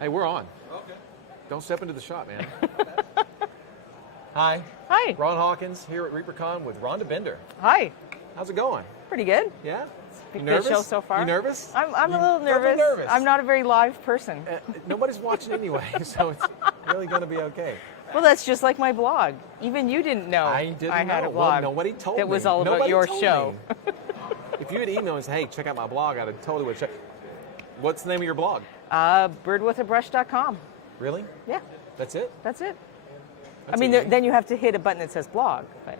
Hey, we're on. Okay. Don't step into the shot, man. Hi. Hi. Ron Hawkins here at Reapercon with Rhonda Bender. Hi. How's it going? Pretty good. Yeah? You Good nervous? show so far. You nervous? I'm a You little don't nervous. be nervous. I'm not a very live person. Nobody's watching anyway, so it's really going to be okay. Well, that's just like my blog. Even you didn't know I didn't had know. a blog. Well, nobody told me. that was all about Nobody your told show. me. If you had emailed and said, hey, check out my blog, I'd have totally would check. What's the name of your blog? Birdwithabrush.com. Really? Yeah, That's it? that's it. That's I mean, easy. then you have to hit a button that says blog. But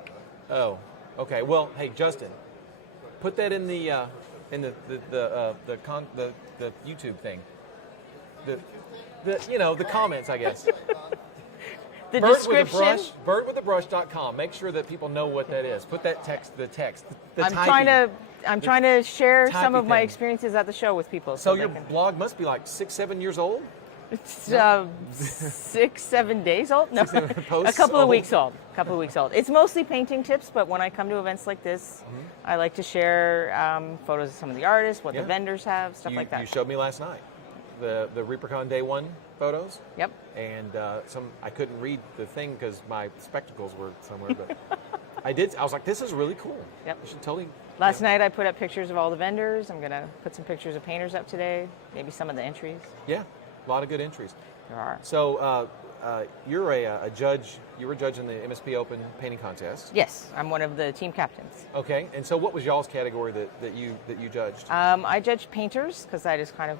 Oh, okay. Well, hey, Justin, put that in the YouTube thing. The comments, I guess. the description. Birdwithabrush.com. Make sure that people know what that is. Put that text. The I'm trying to share some typey of my thing. experiences at the show with people. So they your can- blog must be like 6-7 years old. It's 6-7 days old. No, 6-7 a posts couple of old? weeks old. It's mostly painting tips, but when I come to events like this, I like to share photos of some of the artists, what Yeah. the vendors have, stuff like that. You showed me last night the Reapercon Day 1 photos. Yep. And I couldn't read the thing because my spectacles were somewhere, but I was like, this is really cool. Yep. You should totally. Last night I put up pictures of all the vendors. I'm gonna put some pictures of painters up today. Maybe some of the entries. Yeah, a lot of good entries. There are. So you're a judge. You were a judge in the MSP Open painting contest. Yes, I'm one of the team captains. Okay. And so, what was y'all's category that you judged? I judge painters because that is kind of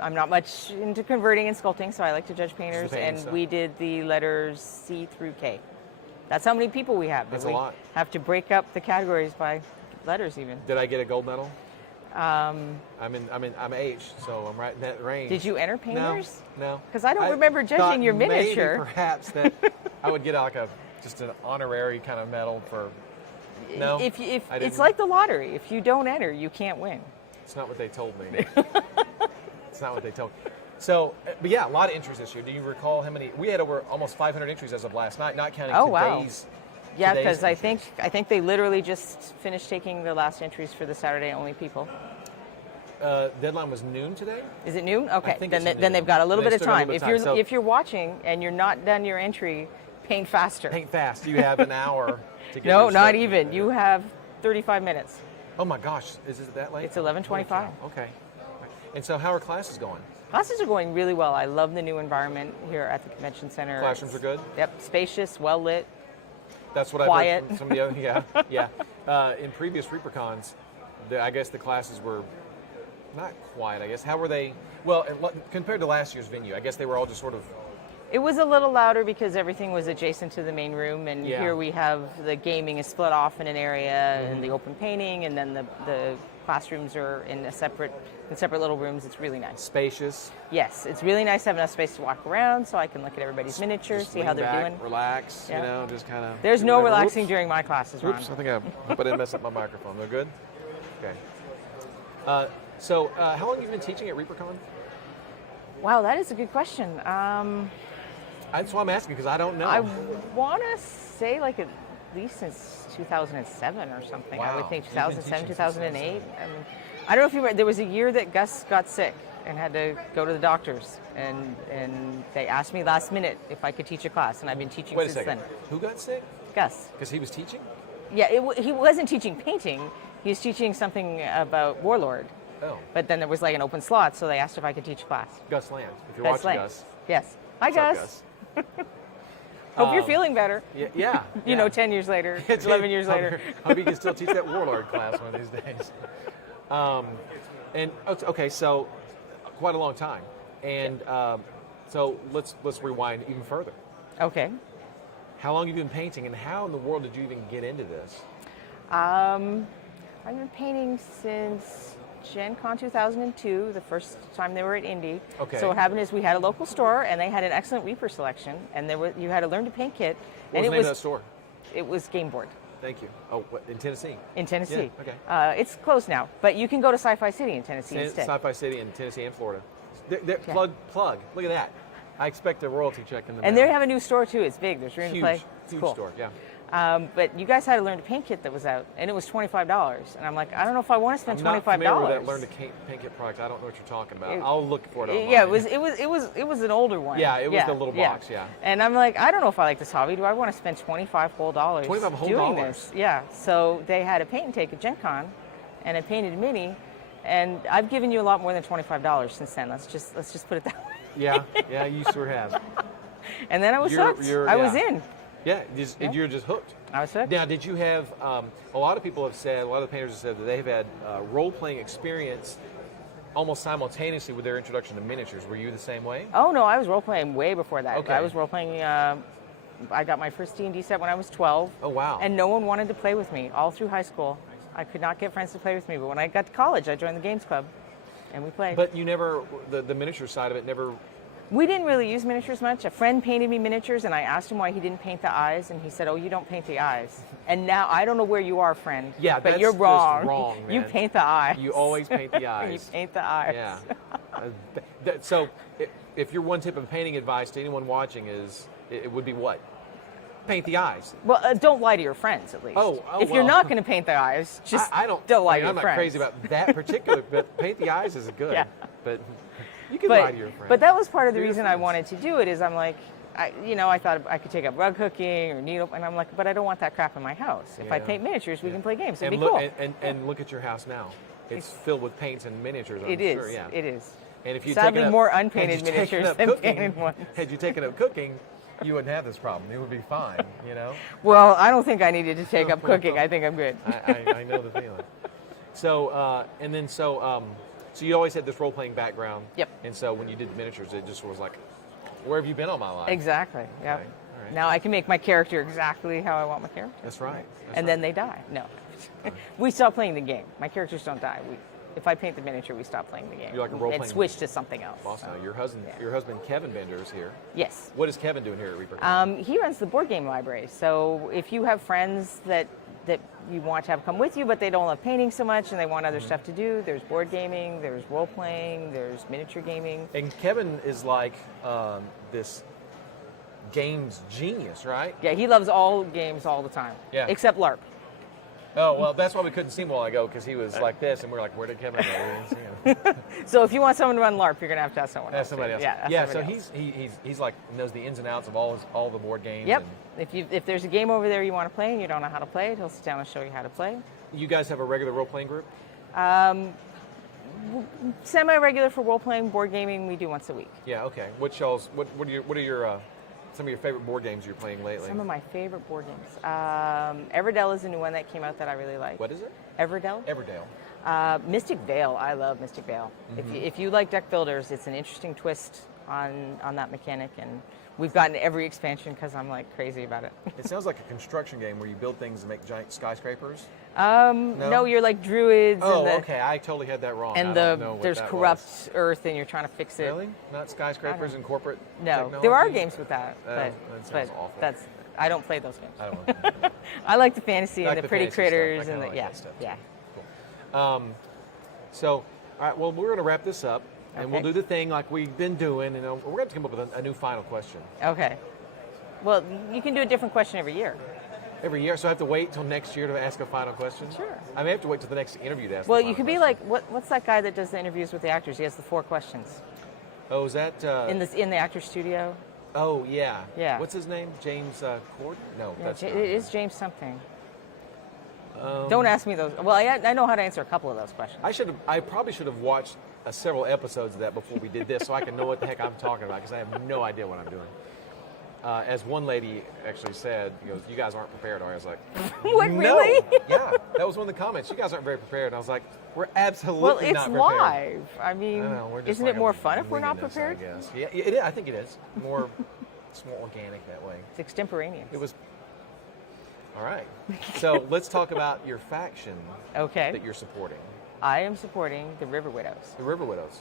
I'm not much into converting and sculpting, so I like to judge painters. painting And stuff. we did the letters C through K. That's how many people we have. That's we a lot. Have to break up the categories by letters even. Did I get a gold medal? I'm H, so I'm right in that range. Did you enter painters? No. Because I don't remember judging thought your miniature. Maybe perhaps that I would get like just an honorary kind of medal for. No. If I it's didn't. like the lottery. If you don't enter, you can't win. It's not what they told me. It's not what they told me. So, but yeah, a lot of entries this year. Do you recall how many? We had over almost 500 entries as of last night, not counting Oh, wow. today's. Yeah, today's because I entries. think they literally just finished taking the last entries for the Saturday only people. Deadline was noon today. Is it noon? Okay, think then it's then they've got a little They bit of still got a time. little bit of time. If you're watching and you're not done your entry, paint faster. Paint fast. You have an hour to get. No, your not stuff. even. You have 35 minutes. Oh my gosh, is it that late? It's 11:25. Okay. And so, how are classes going? Classes are going really well. I love the new environment here at the convention center. Classrooms are good. Yep, spacious, well lit. That's what Quiet. I've heard from some of the other. Yeah. In previous Reapercons, I guess the classes were not quiet. I guess how were they? Well, compared to last year's venue, I guess they were all just sort of. It was a little louder because everything was adjacent to the main room, and Yeah. here we have the gaming is split off in an area, and the open painting, and then the classrooms are in separate little rooms. It's really nice. Spacious. Yes, it's really nice to have enough space to walk around, so I can look at everybody's miniatures, Just see how lean they're back, doing. Relax. Yeah. You know, just kind of. There's no relaxing during my classes, Ron. Oops, I think I hope I didn't mess up my microphone. They're good? Okay. So, how long have you been teaching at Reapercon? Wow, that is a good question. That's why I'm asking, because I don't know. I want to say like at least since 2007 or something. I Wow. would think You've been 2007, teaching since 2008. I don't know if you remember, there was a year that Gus got sick and had to go to the doctors. And they asked me last minute if I could teach a class, and I've been teaching Wait a since second. then. Who got sick? Gus. Because he was teaching? Yeah, he wasn't teaching painting. He was teaching something about Warlord. Oh. But then there was like an open slot, so they asked if I could teach a class. Gus Land. If you're Gus watching, Lang. Gus. Yes. Hi, What's up, Gus. Hope you're feeling better. Yeah. You know, 10 years later, 11 years later. Hope you can still teach that Warlord class one of these days. And okay, so quite a long time, and so let's rewind even further. Okay. How long have you been painting, and how in the world did you even get into this? I've been painting since Gen Con 2002, the first time they were at Indy. Okay. So what happened is we had a local store, and they had an excellent Reaper selection, and you had to learn to paint kit. What was and the name of that store? It was Game Board. Thank you. Oh, what, in Tennessee? In Tennessee. Yeah, okay. It's closed now, but you can go to Sci-Fi City in Tennessee instead. Sci-Fi City in Tennessee and Florida. Plug. Look at that. I expect a royalty check in the mail. And they have a new store too. It's big. There's room to play. It's Huge cool. store, yeah. But you guys had a learn to paint kit that was out, and it was $25. And I'm like, I don't know if I want to spend I'm $25. not familiar with that learn to paint kit product. I don't know what you're talking about. I'll look for it online. Yeah, it was an older one. Yeah, it was the little box. Yeah. And I'm like, I don't know if I like this hobby. Do I want to spend $25 whole $25 doing this? Yeah. So they had a paint and take at Gen Con, and I painted a mini, and I've given you a lot more than $25 since then. Let's just put it that way. Yeah, you sure have. And then I was hooked. I was in. Yeah, you're just hooked. I was hooked. Now, did you have, a lot of people have said, a lot of the painters have said that they've had role-playing experience almost simultaneously with their introduction to miniatures. Were you the same way? Oh, no, I was role-playing way before that. Okay. I was role-playing, I got my first D&D set when I was 12. Oh, wow. And no one wanted to play with me all through high school. I could not get friends to play with me, but when I got to college, I joined the games club, and we played. But you never, the miniature side of it never... We didn't really use miniatures much. A friend painted me miniatures, and I asked him why he didn't paint the eyes, and he said, "Oh, you don't paint the eyes." And now I don't know where you are, friend. Yeah, but that's you're wrong. just wrong, man. You paint the eyes. You always paint the You eyes. paint the eyes. Yeah. So, if your one tip of painting advice to anyone watching is, it would be what? Paint the eyes. Well, don't lie to your friends, at least. If you're not going to paint the eyes, just don't lie to your I'm friends. not crazy about that particular, but paint the eyes is good. Yeah. But you can lie to your friends. But that was part of the Your reason friends. I wanted to do it. Is I'm like, I thought I could take up rug hooking or needle, and I'm like, but I don't want that crap in my house. If I paint miniatures, we can play games. It'd be cool. And look at your house now. It's filled with paints and miniatures. I'm It is. sure, yeah. It is. And if you Sadly, more unpainted miniatures than painted ones. Had you taken up cooking, you wouldn't have this problem. It would be fine, Well, I don't think I needed to take up cooking. I think I'm good. I know the feeling. So, so you always had this role-playing background. Yep. And so when you did miniatures, it just was like, where have you been all my life? Exactly. Yeah. Okay, all right. Now I can make my character exactly how I want my character. That's right. And then they die. No. We stop playing the game. My characters don't die. If I paint the miniature, we stop playing the game. You're like a role-playing and switch to something else. Awesome. Your husband Kevin Bender is here. Yes. What is Kevin doing here at Reapercon? He runs the board game library. So if you have friends that you want to have come with you, but they don't love painting so much and they want other stuff to do, there's board gaming, there's role playing, there's miniature gaming. And Kevin is like this games genius, right? Yeah, he loves all games all the time. Yeah. Except LARP. Oh, well, that's why we couldn't see him a while ago, because he was like this, and we were like, where did Kevin go? We didn't see him. So if you want someone to run LARP, you're going to have to ask someone else. Ask somebody else. Yeah, so he's like, knows the ins and outs of all the board games. Yep. If there's a game over there you want to play and you don't know how to play it, he'll sit down and show you how to play. You guys have a regular role-playing group? Semi-regular for role-playing. Board gaming we do once a week. Yeah, okay. What are your some of your favorite board games you're playing lately? Some of my favorite board games. Everdell is a new one that came out that I really like. What is it? Everdell. Mystic Vale. I love Mystic Vale. Mm-hmm. If you like deck builders, it's an interesting twist on that mechanic, and we've gotten every expansion because I'm like crazy about it. It sounds like a construction game where you build things and make giant skyscrapers. No, you're like druids. Oh, okay. I totally had that wrong. And there's corrupt earth, and you're trying to fix it. Really? Not skyscrapers and corporate technology? There are games with that, that sounds awful. I don't play those games. I don't know. I like the fantasy like and the the pretty fantasy critters stuff. I and kinda like that stuff, too. yeah. Cool. So, all right. Well, we're going to wrap this up, and we'll Okay. do the thing like we've been doing, and we're going to come up with a new final question Okay. Well, you can do a different question every year. every year. So I have to wait till next year to ask a final question. Sure. I may have to wait till the next interview to ask. Well, the you final could be question. like, what's that guy that does the interviews with the actors? He has the 4 questions Oh, is that? in the actor studio. Oh, yeah. Yeah. What's his name? James Corden? No, Yeah, that's it not is him. James something. Don't ask me those. Well, I know how to answer a couple of those questions. I probably should have watched several episodes of that before we did this, so I can know what the heck I'm talking about, because I have no idea what I'm doing. As one lady actually said, you guys aren't prepared, are you? I was like, What, no. really? Yeah, that was one of the comments. You guys aren't very prepared. And I was like, we're absolutely Well, it's not prepared. live. I mean, I know, we're just isn't like it more a fun if we're not winging this, prepared? I guess. Yeah, it is. I think it is. It's more organic that way. It's extemporaneous. It was. All right. So let's talk about your faction Okay. that you're supporting, I am supporting the River Widows. the River Widows.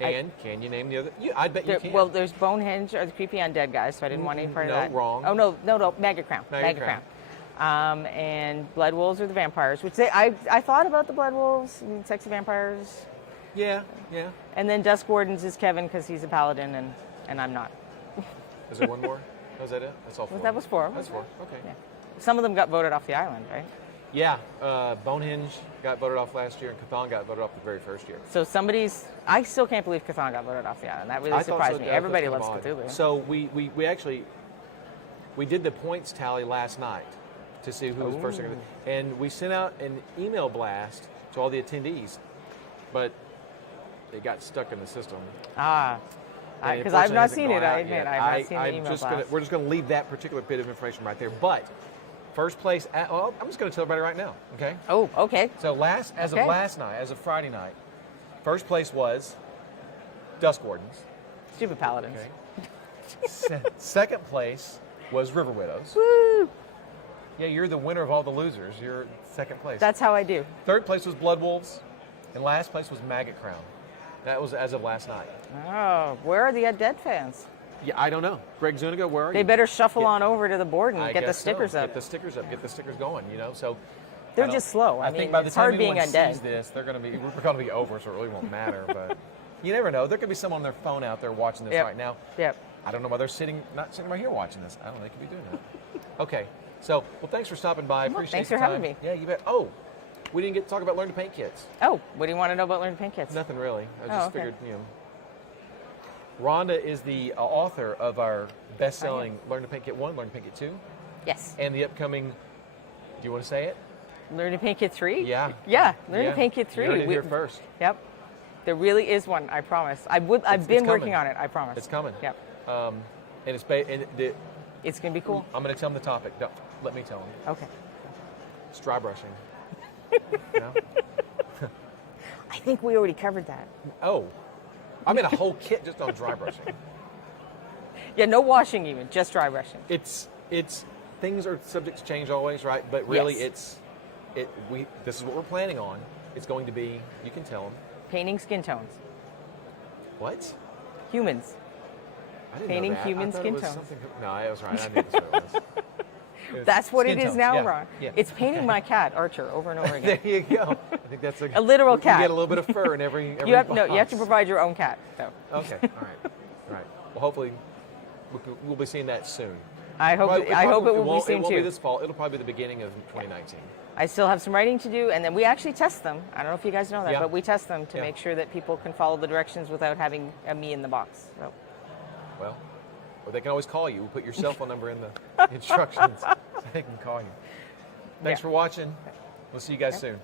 And can you name the other? I bet you can. Well, there's Bonehenge or the creepy undead guys, so I didn't want any part of that. No, wrong. Oh, no, Maggot Crown. Maggot Crown. And Blood Wolves are the vampires, which I thought about the Blood Wolves, sexy vampires. yeah. And then Dusk Wardens is Kevin because he's a paladin and I'm not. Is there one more? Was that it? That's all 4. That was 4. That's 4. Okay. Yeah. Some of them got voted off the island, right? Yeah. Bonehenge got voted off last year, and Cthon got voted off the very first year. So I still can't believe Cthon got voted off the island. That really surprised me. Everybody loves Cthulhu. So we actually did the points tally last night to see who was first, second, and we sent out an email blast to all the attendees, but it got stuck in the system. Because I've not seen it. I admit, I've not seen the email blast. We're just going to leave that particular bit of information right there. But first place, I'm just going to tell everybody right now. Okay. Oh, okay. So as of last night, as of Friday night, first place was Dusk Wardens. Stupid Paladins. Okay. Second place was River Widows. Woo! Yeah, you're the winner of all the losers. You're second place. That's how I do. Third place was Blood Wolves, and last place was Maggot Crown. That was as of last night. Oh, where are the Undead fans? Yeah, I don't know. Greg Zuniga, where are you? They better shuffle on over to the board and get the stickers up. Get the stickers up. Get the stickers going. So they're just slow. I mean, by the time anyone sees this, we're going to be over, so it really won't matter. But you never know. There could be someone on their phone out there watching this right now. Yep. I don't know why they're not sitting right here watching this. I don't know. They could be doing that. Okay. So, thanks for stopping by. Appreciate thanks your for time. having me. Yeah, you bet. Oh, we didn't get to talk about Learn to Paint kits. Oh, what do you want to know about Learn to Paint kits? Nothing really. I just figured, Rhonda is the author of our best-selling Learn to Paint Kit 1, Learn to Paint Kit 2. Yes. And the upcoming, do you want to say it? Learn to Paint Kit 3? Yeah. Yeah, Learn to Paint Kit 3. You heard it here first. Yep. There really is one, I promise. I've been working on it, I promise. It's coming. Yep. And it's going to be cool. I'm going to tell them the topic. Don't, let me tell them. Okay. It's dry brushing. No? I think we already covered that. Oh. I made a whole kit just on dry brushing. Yeah, no washing even, just dry brushing. It's subjects change always, right? But really this is what we're planning on. It's going to be, you can tell them. Painting skin tones. What? Humans. I didn't Painting know that. human skin tones. No, I was right. I knew this what it was. That's what it is now, yeah. Ron. Yeah. It's painting my cat, Archer, over and over again. There you go. I think that's a literal cat. You get a little bit of fur in every you have box. to provide your own cat. So. Okay, all right. Well, hopefully we'll be seeing that soon. I hope it will be soon too. It won't be this fall. It'll probably be the beginning of 2019. I still have some writing to do, and then we actually test them. I don't know if you guys know that, but we test them to make sure that people can follow the directions without having a me in the box. So. Well, or they can always call you. Put your cell phone number in the instructions so they can call you. Thanks for watching. We'll see you guys soon.